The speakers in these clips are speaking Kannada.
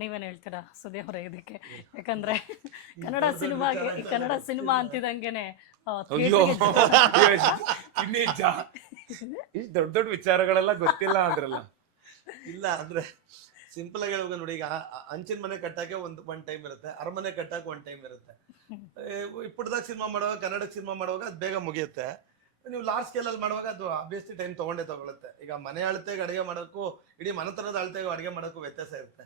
ನೀವೇನು ಹೇಳ್ತೀರಾ ಸುದೀಪ್ ಅವರೇ ಇದಕ್ಕೆ? ಯಾಕಂದ್ರೆ ಕನ್ನಡ ಸಿನಿಮಾ ಅಂತಿದಂಗೆನೆ ಅಯ್ಯೋ ಇಷ್ಟು ದೊಡ್ಡ ದೊಡ್ಡ ವಿಚಾರಗಳೆಲ್ಲ ಗೊತ್ತಿಲ್ಲ ಅಂದ್ರಲ್ಲ. ಇಲ್ಲ ಅಂದ್ರೆ ಸಿಂಪಲ್ ಆಗಿ ಹೇಳ್ಬೇಕು ನೋಡಿ, ಈಗ ಹಂಚಿನ ಮನೆ ಕಟ್ಟಾಕೆ ಒಂದ್ ಟೈಮ್ ಇರುತ್ತೆ, ಅರಮನೆ ಕಟ್ಟಾಕ ಒಂದ್ ಟೈಮ್ ಇರುತ್ತೆ. ಪುಟ್ಟದಾಗ ಸಿನಿಮಾ ಮಾಡುವಾಗ, ಕನ್ನಡಕ್ಕೆ ಸಿನಿಮಾ ಮಾಡುವಾಗ ಅದು ಬೇಗ ಮುಗಿಯುತ್ತೆ. ನೀವು ಲಾರ್ಜ್ ಸ್ಕೇಲ್ ಅಲ್ಲಿ ಮಾಡುವಾಗ ಅದು ಆಬ್ವಿಯಸ್ಲಿ ಟೈಮ್ ತಗೊಳುತ್ತೆ. ಈಗ ಮನೆ ಅಳತೆಗೆ ಅಡುಗೆ ಮಾಡೋಕ್ಕೂ ಇಡೀ ಮನೆತನದ ಅಳತೆಗೆ ಅಡುಗೆ ಮಾಡೋಕ್ಕೂ ವ್ಯತ್ಯಾಸ ಇರುತ್ತೆ.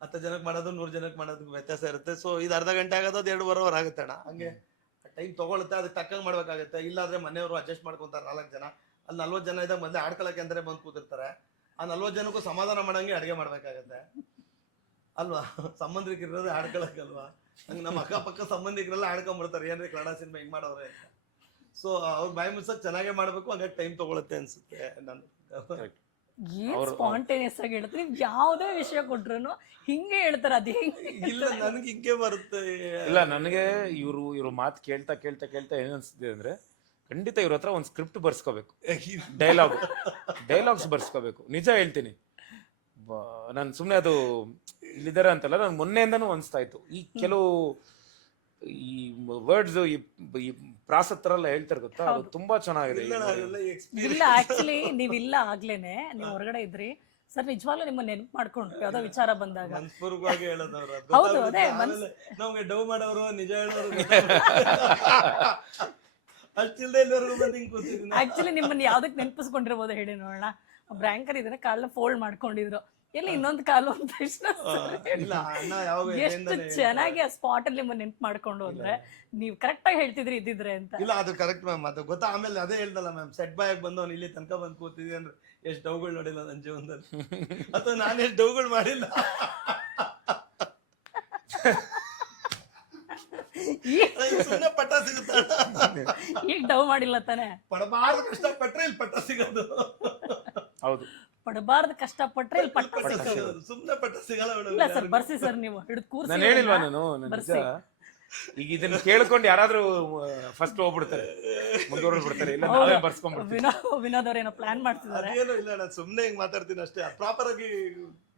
10 ಜನಕ್ಕೆ ಮಾಡೋದು 100 ಜನಕ್ಕೆ ಮಾಡೋದಕ್ಕೆ ವ್ಯತ್ಯಾಸ ಇರುತ್ತೆ. ಸೊ ಇದು ಅರ್ಧ ಗಂಟೆ ಆಗೋದು, ಅದು 2.5 hour ಆಗುತ್ತೆ ಅಣ್ಣ. ಹಂಗೆ ಟೈಮ್ ತಗೊಳುತ್ತೆ, ಅದಕ್ಕೆ ತಕ್ಕಂಗೆ ಮಾಡ್ಬೇಕಾಗುತ್ತೆ. ಇಲ್ಲಾಂದ್ರೆ ಮನೆಯವರು ಅಡ್ಜಸ್ಟ್ ಮಾಡ್ಕೊಂತಾರೆ 4 ಜನ, ಅಲ್ಲಿ 40 ಜನ ಇದ್ದಾಗ ಮೊದಲೇ ಆಡ್ಕೊಳಕ್ಕೆ ಅಂತಾನೆ ಬಂದು ಕೂತಿರ್ತಾರೆ. ಆ 40 ಜನಕ್ಕೂ ಸಮಾಧಾನ ಮಾಡಂಗೆ ಅಡುಗೆ ಮಾಡ್ಬೇಕಾಗತ್ತೆ ಅಲ್ವಾ? ಸಂಬಂಧಿಕರಿರೋದು ಆಡ್ಕೊಳಕ್ಕಲ್ವಾ? ಹಂಗೆ ನಮ್ಮ ಅಕ್ಕಪಕ್ಕ ಸಂಬಂಧಿಕರೆಲ್ಲ ಆಡ್ಕೊಂಡ್ಬಿಡ್ತಾರೆ, ಏನ್ರಿ ಕನ್ನಡ ಸಿನಿಮಾ ಹಿಂಗ್ ಮಾಡೋರೆ ಅಂತ. ಸೊ ಅವ್ರ ಬಾಯಿ ಮುಚ್ಚಕ್ ಚೆನ್ನಾಗೇ ಮಾಡ್ಬೇಕು, ಹಂಗಾಗಿ ಟೈಮ್ ತಗೊಳುತ್ತೆ ಅನ್ಸುತ್ತೆ ನಾನು. ಏನ್ ಸ್ಪಾಂಟೇನಿಯಸ್ ಆಗಿ ಹೇಳ್ತಾರೆ, ನೀವು ಯಾವುದೇ ವಿಷಯ ಕೊಟ್ರು ಹಿಂಗೆ ಹೇಳ್ತಾರೆ. ಅದೇ ಇಲ್ಲ ನನ್ಗೆ ಹಿಂಗೆ ಬರುತ್ತೆ. ಇಲ್ಲ ನನಗೆ ಇವ್ರು ಮಾತು ಕೇಳ್ತಾ ಕೇಳ್ತಾ ಕೇಳ್ತಾ ಏನ್ ಅನ್ಸುತ್ತೆ ಅಂದ್ರೆ, ಖಂಡಿತ ಇವ್ರ ಹತ್ರ ಒಂದು ಸ್ಕ್ರಿಪ್ಟ್ ಬರ್ಸ್ಕೋಬೇಕು, ಡೈಲಾಗ್ಸ್ ಬರ್ಸ್ಕೋಬೇಕು. ನಿಜ ಹೇಳ್ತೀನಿ, ನಾನು ಸುಮ್ಮನೆ ಅದು ಇಲ್ಲಿದ್ದಾರೆ ಅಂತಲ್ಲ, ನಾನು ಮೊನ್ನೆಯಿಂದನೂ ಅನಿಸ್ತಾ ಇತ್ತು. ಈ ಕೆಲವು ಈ ವರ್ಡ್ಸ್ ಈ ಪ್ರಾಸತ್ರ ಎಲ್ಲ ಹೇಳ್ತಾರೆ ಗೊತ್ತಾ, ಅದು ತುಂಬಾ ಚೆನ್ನಾಗಿದೆ. ಇಲ್ಲ ಆಕ್ಚುಲಿ ನೀವಿಲ್ಲ ಆಗ್ಲೇನೆ, ನೀವು ಹೊರಗಡೆ ಇದ್ರಿ ಸರ್, ನಿಜವಾಗ್ಲೂ ನಿಮ್ಮ ನೆನಪು ಮಾಡ್ಕೊಂಡ್ರು ಯಾವ್ದೋ ವಿಚಾರ ಬಂದಾಗ. ಮನಸ್ಪೂರ್ವಕವಾಗಿ ಹೇಳೋದವ್ರು. ಹೌದು, ಅದೇ ನಮ್ಗೆ ಡವ್ ಮಾಡೋರು, ನಿಜ ಹೇಳೋರು ಅಷ್ಟಿಲ್ದೆ ಇಲ್ಲಿವರೆಗೂ ಬಂದು ಹಿಂಗ್ ಕೂತಿದ್ದೀನಿ. ಆಕ್ಚುಲಿ ನಿಮ್ಮನ್ನ ಯಾವ್ದಕ್ ನೆನಪಿಸ್ಕೊಂಡಿರ್ಬೋದು ಹೇಳಿ ನೋಡೋಣ. ಬ್ರ್ಯಾಂಕರ್ ಇದ್ರೆ ಕಾಲನ್ನ ಫೋಲ್ಡ್ ಮಾಡ್ಕೊಂಡಿದ್ರು, ಎಲ್ಲಿ ಇನ್ನೊಂದು ಕಾಲು ಅಂತ ಎಷ್ಟು ಚೆನ್ನಾಗಿ ಆ ಸ್ಪಾಟ್ ಅಲ್ಲಿ ನಿಮ್ಮನ್ನ ನೆನ್ಪು ಮಾಡ್ಕೊಂಡು ಅಂದ್ರೆ ನೀವು ಕರೆಕ್ಟ್ ಆಗಿ ಹೇಳ್ತಿದ್ರಿ ಇದ್ದಿದ್ರೆ ಅಂತ. ಇಲ್ಲ ಅದು ಕರೆಕ್ಟ್ ಮ್ಯಾಮ್, ಅದು ಗೊತ್ತಾ. ಆಮೇಲೆ ಅದೇ ಹೇಳ್ದಲ್ಲ ಮ್ಯಾಮ್, ಸೆಟ್ ಬಾಯ್ ಬಂದವನು ಇಲ್ಲಿ ತನಕ ಬಂದು ಕೂತಿದ್ವಿ ಅಂದ್ರೆ ಎಷ್ಟು ಡೌಗಳು ನೋಡಿಲ್ಲ ನನ್ನ ಜೀವನದಲ್ಲಿ, ಅಥವಾ ನಾನು ಎಷ್ಟು ಡೌಗಳು ಮಾಡಿಲ್ಲ. ಸುಮ್ಮನೆ ಪಟ್ಟ ಸಿಗುತ್ತ, ಈಗ ಡವ್ ಮಾಡಿಲ್ಲ ತಾನೆ. ಪಡಬಾರ್ದು ಕಷ್ಟಪಟ್ರೆ ಇಲ್ಲಿ ಪಟ್ಟ ಸಿಗೋದು. ಹೌದು, ಪಡಬಾರ್ದು ಕಷ್ಟಪಟ್ರೆ ಇಲ್ಲಿ ಪಟ್ಟ ಸಿಗೋದು, ಸುಮ್ಮನೆ ಪಟ್ಟ ಸಿಗಲ್ಲ. ಇಲ್ಲ ಸರ್, ಬರ್ಸಿ ಸರ್, ನೀವು ಹಿಡಿದು ಕೂರ್ಸಿ. ನಾನು ಹೇಳಿಲ್ವಾ ನಾನು ನಿಜ. ಈಗ ಇದನ್ನ ಕೇಳ್ಕೊಂಡು ಯಾರಾದ್ರೂ ಫಸ್ಟ್ ಹೋಗ್ಬಿಡ್ತಾರೆ, ಮುಂದುವರೆದ್ಬಿಡ್ತಾರೆ. ಇಲ್ಲ ನಾವೇ ಬರ್ಸ್ಕೊಂಡ್ಬಿಡ್ತೀವಿ. ವಿನೋದ್ ಅವ್ರೇನೋ ಪ್ಲಾನ್ ಮಾಡ್ತಿದ್ದಾರೆ. ಅದೇನೋ ಇಲ್ಲ, ನಾನು ಸುಮ್ಮನೆ ಹಿಂಗ್ ಮಾತಾಡ್ತೀನಿ ಅಷ್ಟೇ, ಪ್ರಾಪರ್ ಆಗಿ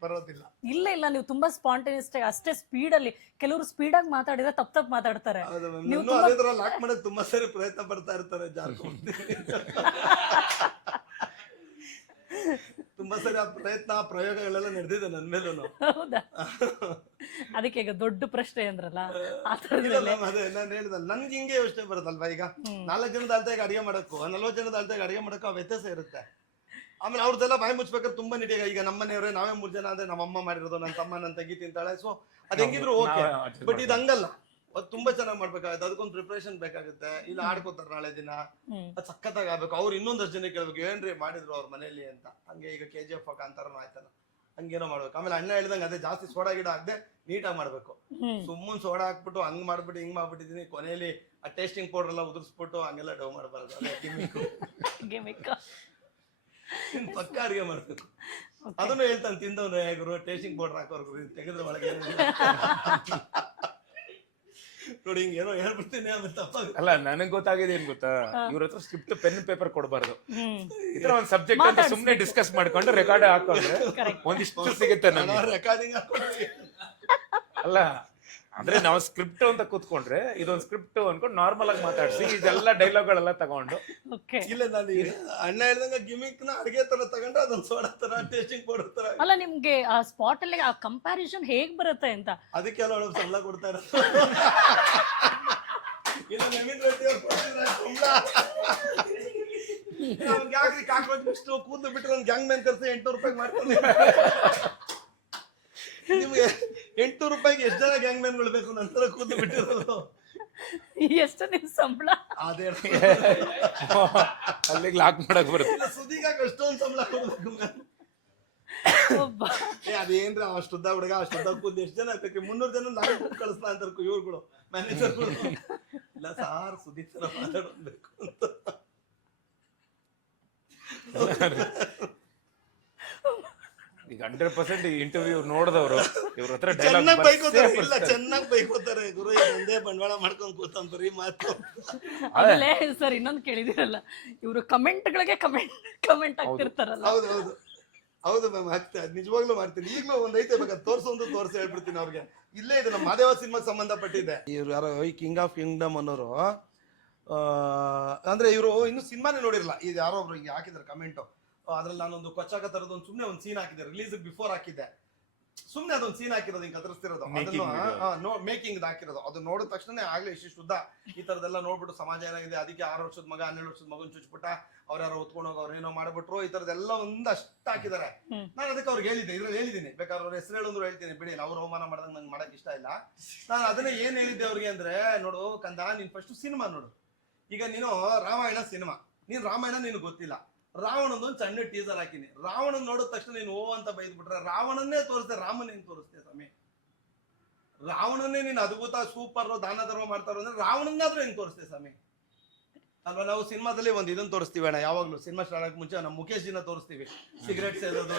ಬರೋದಿಲ್ಲ. ಇಲ್ಲ ಇಲ್ಲ, ನೀವು ತುಂಬಾ ಸ್ಪಾಂಟೇನಿಯಸ್ ಅಷ್ಟೇ ಸ್ಪೀಡ್ ಅಲ್ಲಿ. ಕೆಲವರು ಸ್ಪೀಡ್ ಆಗಿ ಮಾತಾಡಿದ್ರೆ ತಪ್ಪು ಮಾತಾಡ್ತಾರೆ. ನೀವು ಅದೇ ತರ ಲಾಕ್ ಮಾಡಕ್ ತುಂಬಾ ಸರಿ ಪ್ರಯತ್ನ ಪಡ್ತಾ ಇರ್ತಾರೆ, ತುಂಬಾ ಸರಿ ಆ ಪ್ರಯತ್ನ ಪ್ರಯೋಗಗಳೆಲ್ಲ ನಡೆದಿದೆ ನನ್ನ ಮೇಲೂ. ಹೌದಾ? ಅದಕ್ಕೆ ಈಗ ದೊಡ್ಡ ಪ್ರಶ್ನೆ ಅಂದ್ರಲ್ಲ, ಅದೇ ನಾನು ಹೇಳಿದಲ್ಲ, ನನ್ಗೆ ಹಿಂಗೆ ಯೋಚನೆ ಬರುತ್ತಲ್ವಾ. ಈಗ 4 ಜನದ ಅಳತೆಗೆ ಅಡಿಗೆ ಮಾಡಕ್ಕೂ 40 ಜನದ ಅಳತೆಗೆ ಅಡಿಗೆ ಮಾಡಕ್ಕೂ ವ್ಯತ್ಯಾಸ ಇರುತ್ತೆ. ಆಮೇಲೆ ಅವ್ರದ್ದೆಲ್ಲ ಬಾಯಿ ಮುಚ್ಬೇಕಾದ್ರೆ ತುಂಬಾ ನಿಡಿಯಾಗ. ಈಗ ನಮ್ಮ ಮನೆಯವರೇ ನಾವೇ 3 ಜನ ಅಂದ್ರೆ ನಮ್ಮ ಅಮ್ಮ ಮಾಡಿರೋದು, ನನ್ನ ತಮ್ಮ ನನ್ನ ತಂಗಿ ತಿಂತಾಳೆ. ಸೊ ಅದ್ ಹೆಂಗಿದ್ರು ಓಕೆ, ಬಟ್ ಇದು ಹಂಗಲ್ಲ. ಅದು ತುಂಬಾ ಚೆನ್ನಾಗಿ ಮಾಡ್ಬೇಕಾಗುತ್ತೆ, ಅದಕ್ಕೊಂದು ಪ್ರಿಪರೇಷನ್ ಬೇಕಾಗುತ್ತೆ. ಇಲ್ಲ ಆಡ್ಕೋತಾರೆ ನಾಳೆ ದಿನ, ಅದು ಸಖತ್ತಾಗಿ ಆಗ್ಬೇಕು. ಅವ್ರು ಇನ್ನೊಂದಷ್ಟು ಜನ ಕೇಳ್ಬೇಕು, ಏನ್ರಿ ಮಾಡಿದ್ರು ಅವ್ರ ಮನೇಲಿ ಅಂತ. ಹಂಗೆ ಈಗ KGF ಕಾಂತಾರನೂ ಆಯ್ತಲ್ಲ, ಹಂಗೇನೋ ಮಾಡ್ಬೇಕು. ಆಮೇಲೆ ಅಣ್ಣ ಹೇಳ್ದಂಗೆ ಅದೇ ಜಾಸ್ತಿ ಸೋಡಾ ಗಿಡ ಆಗದೆ ನೀಟಾಗಿ ಮಾಡ್ಬೇಕು. ಸುಮ್ಮನೆ ಸೋಡಾ ಹಾಕ್ಬಿಟ್ಟು ಹಂಗ್ ಮಾಡ್ಬಿಟ್ಟು ಹಿಂಗ್ ಮಾಡ್ಬಿಟ್ಟಿದೀನಿ, ಕೊನೆಯಲ್ಲಿ ಆ ಟೇಸ್ಟಿಂಗ್ ಪೌಡರ್ ಎಲ್ಲ ಉದುರಿಸ್ಬಿಟ್ಟು ಹಂಗೆಲ್ಲ ಡವ್ ಮಾಡಬಾರ್ದು. ಪಕ್ಕ ಅಡಿಗೆ ಮಾಡ್ಬೇಕು. ಅದನ್ನು ಹೇಳ್ತಾನೆ ತಿಂದವ್ರು, ಹೇಗರು ಟೇಸ್ಟಿಂಗ್ ಪೌಡರ್ ಹಾಕೋರು ತೆಗೆದ್ರೆ ಒಳಗೆ ನೋಡಿ ಹಿಂಗ್ ಏನೋ ಹೇಳ್ಬಿಡ್ತೀನಿ. ಆಮೇಲೆ ತಪ್ಪಾಗ ಅಲ್ಲ, ನನಗ್ ಗೊತ್ತಾಗಿದೆ ಏನ್ ಗೊತ್ತಾ, ಇವ್ರ ಹತ್ರ ಸ್ಕ್ರಿಪ್ಟ್ ಪೆನ್ ಪೇಪರ್ ಕೊಡಬಾರ್ದು. ಇತರ ಒಂದ್ ಸಬ್ಜೆಕ್ಟ್ ಅಂತ ಸುಮ್ನೆ ಡಿಸ್ಕಸ್ ಮಾಡ್ಕೊಂಡು ರೆಕಾರ್ಡ್ ಹಾಕೊಂಡ್ರೆ ಒಂದಿಷ್ಟು ಸಿಗುತ್ತೆ ನಮ್ಗೆ. ರೆಕಾರ್ಡಿಂಗ್ ಹಾಕೊಂಡ್ರೆ ಅಲ್ಲ ಅಂದ್ರೆ ನಾವು ಸ್ಕ್ರಿಪ್ಟ್ ಅಂತ ಕೂತ್ಕೊಂಡ್ರೆ ಇದೊಂದು ಸ್ಕ್ರಿಪ್ಟ್ ಅನ್ಕೊಂಡು ನಾರ್ಮಲ್ ಆಗಿ ಮಾತಾಡ್ಸಿ ಇದೆಲ್ಲ ಡೈಲಾಗ್ಗಳೆಲ್ಲ ತಗೊಂಡು. ಇಲ್ಲ ನಾನು ಅಣ್ಣ ಹೇಳ್ದಂಗ ಗಿಮಿಕ್ ನ ಅಡಿಗೆ ತರ ತಗೊಂಡ್ರೆ ಅದೊಂದು ಸೋಡಾ ತರ ಟೇಸ್ಟಿಂಗ್ ಪೌಡರ್ ತರ. ಅಲ್ಲ, ನಿಮ್ಗೆ ಆ ಸ್ಪಾಟ್ ಅಲ್ಲಿ ಆ ಕಂಪ್ಯಾರಿಸನ್ ಹೇಗ್ ಬರುತ್ತೆ ಅಂತ. ಅದಕ್ಕೆಲ್ಲ ಒಳಗೆ ಸಂಬಳ ಕೊಡ್ತಾ ಇರೋದು. ಇಲ್ಲ ನವೀನ್ ರೆಡ್ಡಿ ಅವ್ರು ಕೊಡ್ತಿದ್ರೆ ಸಂಬಳ ಯಾಕ್ರಿ ಕಾಕ್ರೋಚ್ ಇಷ್ಟು ಕೂದಲು ಬಿಟ್ಟು ಒಂದು ಗ್ಯಾಂಗ್ ಮ್ಯಾನ್ ಕರ್ಸಿ 800 ರೂಪಾಯಿ ಮಾಡ್ಕೊಂಡು. ನಿಮ್ಗೆ 800 ರೂಪಾಯಿಗೆ ಎಷ್ಟು ಜನ ಗ್ಯಾಂಗ್ ಮ್ಯಾನ್ಗಳು ಬೇಕು? ನಂತರ ಕೂದಲು ಬಿಟ್ಟಿರೋದು ಎಷ್ಟು ನಿಮ್ ಸಂಬಳ? ಅದೇ ಅಲ್ಲಿಗೆ ಲಾಕ್ ಮಾಡಕ್ ಬರುತ್ತೆ. ಸುದೀಗಾಗ ಅಷ್ಟೊಂದು ಸಂಬಳ ಕೊಡ್ಬೇಕು ಮ್ಯಾಮ್. ಅದೇನ್ರಿ ಅಷ್ಟುದ್ದ ಹುಡುಗ ಅಷ್ಟುದ್ದ ಕೂದಲು ಎಷ್ಟು ಜನ ಆಗ್ತಕ್ಕೆ? 300 ಜನ ಲಾಕ್ ಕಳಿಸ್ತಾ ಅಂತಾರ ಇವ್ರುಗಳು, ಮ್ಯಾನೇಜರ್ಗಳು. ಇಲ್ಲ ಸಾರ್ ಸುದೀಪ್ ತರ ಮಾತಾಡಬೇಕು ಅಂತ. ಈಗ 100% ಇಂಟರ್ವ್ಯೂ ನೋಡಿದವರು ಇವ್ರ ಹತ್ರ ಚೆನ್ನಾಗಿ ಬೈಕೋತಾರೆ. ಇಲ್ಲ ಚೆನ್ನಾಗಿ ಬೈಕೋತಾರೆ ಗುರು, ಒಂದೇ ಬಂಡವಾಳ ಮಾಡ್ಕೊಂಡು ಕೂತಾನ್ ಬರೀ ಮಾತು. ಅಲ್ಲೇ ಸರ್ ಇನ್ನೊಂದು ಕೇಳಿದಿರಲ್ಲ, ಇವರು ಕಮೆಂಟ್ಗಳಿಗೆ ಕಮೆಂಟ್ ಆಗ್ತಿರ್ತಾರಲ್ಲ. ಹೌದು ಹೌದು, ಹೌದು ಮ್ಯಾಮ್ ಆಗ್ತದೆ, ಅದ್ ನಿಜವಾಗ್ಲೂ ಮಾಡ್ತೀನಿ. ಈಗಲೂ ಒಂದ್ ಐತೆ ಬೇಕಾದ್ರೆ ತೋರ್ಸಿ ಹೇಳ್ಬಿಡ್ತೀನಿ ಅವ್ರಿಗೆ. ಇಲ್ಲೇ ಇದು ನಮ್ಮ ಮಾದೇವ ಸಿನಿಮಾಗೆ ಸಂಬಂಧಪಟ್ಟಿದೆ. ಇವ್ರು ಯಾರೋ ಈ ಕಿಂಗ್ ಆಫ್ ಕಿಂಗ್ಡಮ್ ಅನ್ನೋರು, ಅಂದ್ರೆ ಇವರು ಇನ್ನು ಸಿನಿಮಾನೇ ನೋಡಿರಲ್ಲ. ಇದು ಯಾರೋ ಒಬ್ರು ಹಿಂಗೆ ಹಾಕಿದ್ದಾರೆ ಕಮೆಂಟ್, ಅದ್ರಲ್ಲಿ ನಾನೊಂದು ಕೊಚ್ಚಾಕ ತರದ್ ಒಂದು ಸುಮ್ನೆ ಒಂದು ಸೀನ್ ಹಾಕಿದ್ದೆ, ರಿಲೀಸ್ ಬಿಫೋರ್ ಹಾಕಿದ್ದೆ. ಸುಮ್ನೆ ಅದೊಂದು ಸೀನ್ ಹಾಕಿರೋದು, ಹಿಂಗೆ ಕತ್ತರಿಸ್ತಿರೋದು, ಅದನ್ನು ಮೇಕಿಂಗ್ ಹಾಕಿರೋದು. ಅದು ನೋಡಿದ ತಕ್ಷಣ ಆಗ್ಲೇ ಇಷ್ಟು ಉದ್ದ ಈ ತರದೆಲ್ಲ ನೋಡ್ಬಿಟ್ಟು ಸಮಾಜ ಏನಾಗಿದೆ, ಅದಕ್ಕೆ 6 ವರ್ಷದ ಮಗ 12 ವರ್ಷದ ಮಗನ್ ಚುಚ್ಬಿಟ್ಟ, ಅವ್ರ್ಯಾರೋ ಹೊತ್ಕೊಂಡು ಹೋಗಿ ಅವ್ರೇನೋ ಮಾಡ್ಬಿಟ್ರು, ಈ ತರದೆಲ್ಲ ಒಂದಷ್ಟು ಹಾಕಿದ್ದಾರೆ. ನಾನು ಅದಕ್ಕೆ ಅವ್ರಿಗೆ ಹೇಳಿದ್ದೆ, ಇದ್ರಲ್ಲಿ ಹೇಳಿದ್ದೀನಿ, ಬೇಕಾದ್ರೆ ಅವ್ರ ಹೆಸರು ಹೇಳಂದ್ರು ಹೇಳ್ತೀನಿ, ಬಿಡಿ, ಅವ್ರು ಅವಮಾನ ಮಾಡ್ದಂಗೆ ನಂಗೆ ಮಾಡಕ್ ಇಷ್ಟ ಇಲ್ಲ. ನಾನು ಅದನ್ನೇ ಏನ್ ಹೇಳಿದ್ದೆ ಅವ್ರಿಗೆ ಅಂದ್ರೆ, ನೋಡು ಕಂದ, ನೀನ್ ಫಸ್ಟ್ ಸಿನಿಮಾ ನೋಡು. ಈಗ ನೀನು ರಾಮಾಯಣ ಸಿನಿಮಾ, ನೀನ್ ರಾಮಾಯಣ ನಿನಗೆ ಗೊತ್ತಿಲ್ಲ, ರಾವಣದೊಂದು ಸಣ್ಣ ಟೀಸರ್ ಹಾಕಿನಿ, ರಾವಣನ್ ನೋಡಿದ ತಕ್ಷಣ ನೀನು ಓ ಅಂತ ಬೈದ್ಬಿಟ್ರೆ ರಾವಣನ್ನೇ ತೋರಿಸ್ತೆ, ರಾಮನ್ ಹೆಂಗ್ ತೋರಿಸ್ತೆ ಸ್ವಾಮಿ? ರಾವಣನ್ನೇ ನೀನು ಅದ್ಭುತ ಸೂಪರ್ ದಾನ ಧರ್ಮ ಮಾಡ್ತಾರೋ ಅಂದ್ರೆ ರಾವಣನ್ನಾದ್ರೂ ಹೆಂಗ್ ತೋರಿಸ್ತೆ ಸ್ವಾಮಿ ಅಲ್ವಾ? ನಾವು ಸಿನಿಮಾದಲ್ಲಿ ಒಂದು ಇದನ್ನ ತೋರಿಸ್ತೀವಿ ಅಣ್ಣ, ಯಾವಾಗ್ಲೂ ಸಿನಿಮಾ ಸ್ಟಾರ್ಟ್ ಆಗಕ್ಕೆ ಮುಂಚೆ ನಮ್ಮ ಮುಖೇಶ್ ಜಿನ ತೋರಿಸ್ತೀವಿ, ಸಿಗರೇಟ್ ಸೇದೋದು.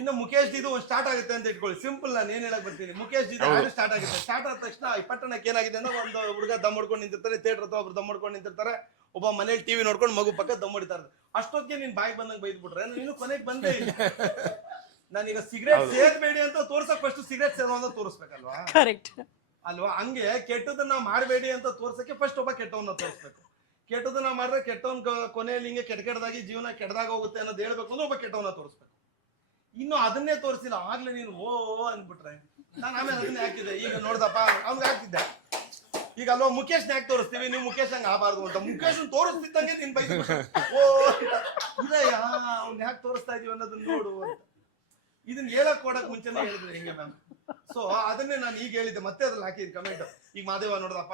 ಇನ್ನು ಮುಖೇಶ್ ಜಿದು ಒಂದು ಸ್ಟಾರ್ಟ್ ಆಗುತ್ತೆ ಅಂತ ಇಟ್ಕೊಳ್ಳಿ, ಸಿಂಪಲ್. ನಾನು ಏನ್ ಹೇಳಕ್ ಬರ್ತೀನಿ, ಮುಖೇಶ್ ಜಿದು ಸ್ಟಾರ್ಟ್ ಆಗುತ್ತೆ. ಸ್ಟಾರ್ಟ್ ಆದ ತಕ್ಷಣ ಈ ಪಟ್ಟಣಕ್ಕೆ ಏನಾಗಿದೆ ಅಂದ್ರೆ, ಒಂದು ಹುಡುಗ ದಮ್ ಹೊಡ್ಕೊಂಡು ನಿಂತಿರ್ತಾರೆ, ಥಿಯೇಟರ್ ಹತ್ರ ಒಬ್ರು ದಮ್ ಹೊಡ್ಕೊಂಡು ನಿಂತಿರ್ತಾರೆ, ಒಬ್ಬ ಮನೇಲಿ ಟಿವಿ ನೋಡ್ಕೊಂಡು ಮಗು ಪಕ್ಕ ದಮ್ ಹೊಡಿತಾ ಇರ್ತಾರೆ. ಅಷ್ಟೊತ್ತಿಗೆ ನೀನ್ ಬಾಯಿಗೆ ಬಂದಂಗೆ ಬೈದ್ಬಿಟ್ರೆ ನೀನು ಕೊನೆಗೆ ಬಂದೇ ಇಲ್ಲ. ನಾನೀಗ ಸಿಗರೇಟ್ ಸೇದಬೇಡಿ ಅಂತ ತೋರ್ಸಕ್ ಫಸ್ಟ್ ಸಿಗರೇಟ್ ಸೇದೋ ಅಂತ ತೋರಿಸ್ಬೇಕಲ್ವಾ? ಕರೆಕ್ಟ್ ಅಲ್ವಾ? ಹಂಗೆ ಕೆಟ್ಟದನ್ನ ಮಾಡಬೇಡಿ ಅಂತ ತೋರ್ಸಕ್ಕೆ ಫಸ್ಟ್ ಒಬ್ಬ ಕೆಟ್ಟವನ್ನ ತೋರಿಸ್ಬೇಕು. ಕೆಟ್ಟದನ್ನ ಮಾಡಿದ್ರೆ ಕೆಟ್ಟವನ್ ಕೊನೆಯಲ್ಲಿ ಹಿಂಗೆ ಕೆಟ್ಟದಾಗಿ ಜೀವನ ಕೆಟ್ಟದಾಗ ಹೋಗುತ್ತೆ ಅನ್ನೋದು ಹೇಳ್ಬೇಕು ಅಂದ್ರೆ ಒಬ್ಬ ಕೆಟ್ಟವನ್ನ ತೋರಿಸ್ಬೇಕು. ಇನ್ನು ಅದನ್ನೇ ತೋರಿಸಿಲ್ಲ, ಆಗ್ಲೇ ನೀನು ಓ ಅಂದ್ಬಿಟ್ರೆ ನಾನು ಆಮೇಲೆ ಅದನ್ನೇ ಹಾಕಿದ್ದೆ. ಈಗ ನೋಡ್ದಪ್ಪ ಅವ್ನಿಗೆ ಹಾಕಿದ್ದೆ. ಈಗ ಅಲ್ವಾ ಮುಖೇಶ್ ಯಾಕೆ ತೋರಿಸ್ತೀವಿ, ನೀವು ಮುಖೇಶ್ ಹಂಗೆ ಆಗಬಾರ್ದು ಅಂತ. ಮುಖೇಶ್ ತೋರಿಸ್ತಿದ್ದಂಗೆ ನೀನ್ ಬೈದು ಓ ಇದಯ್ಯ ಅವ್ನ್ ಯಾಕೆ ತೋರಿಸ್ತಾ ಇದೀವಿ ಅನ್ನೋದನ್ನ ನೋಡು ಅಂತ. ಇದನ್ನ ಹೇಳಕ್ ಕೊಡಕ್ ಮುಂಚೆನೆ ಹೇಳಿದ್ರೆ ಹೆಂಗೆ ಮ್ಯಾಮ್? ಸೊ ಅದನ್ನೇ ನಾನು ಈಗ ಹೇಳಿದ್ದೆ, ಮತ್ತೆ ಅದ್ರಲ್ಲಿ ಹಾಕಿದ್ ಕಮೆಂಟ್. ಈಗ ಮಾದೇವ ನೋಡ್ದಪ್ಪ